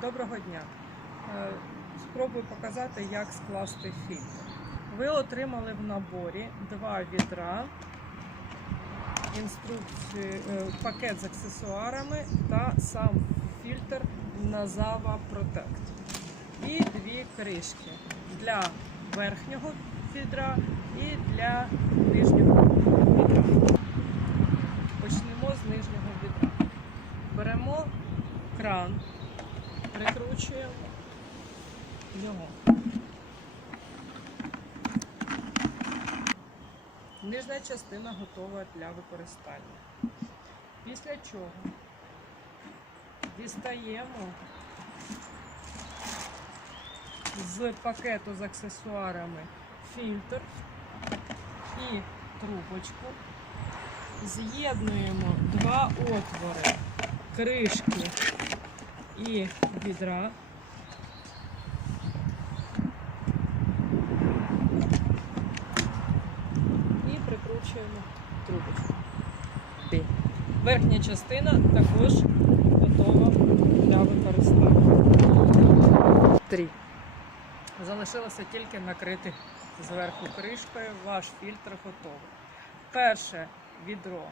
Доброго дня! Спробую показати, як скласти фільтр. Ви отримали в наборі 2 відра, пакет з аксесуарами та сам фільтр Nazava Protect. І 2 кришки для верхнього відра і для нижнього відра. Почнемо з нижнього відра. Беремо кран, прикручуємо його. Нижня частина готова для використання. Після чого дістаємо з пакету з аксесуарами фільтр і трубочку. З'єднуємо 2 отвори кришки і відра. І прикручуємо трубочку. Верхня частина також готова для використання. 3. Залишилося тільки накрити зверху кришкою. Ваш фільтр готовий. Перше відро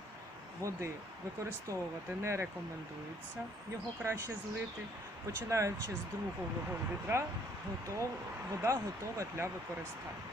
води використовувати не рекомендується, його краще злити. Починаючи з другого відра, вода готова для використання.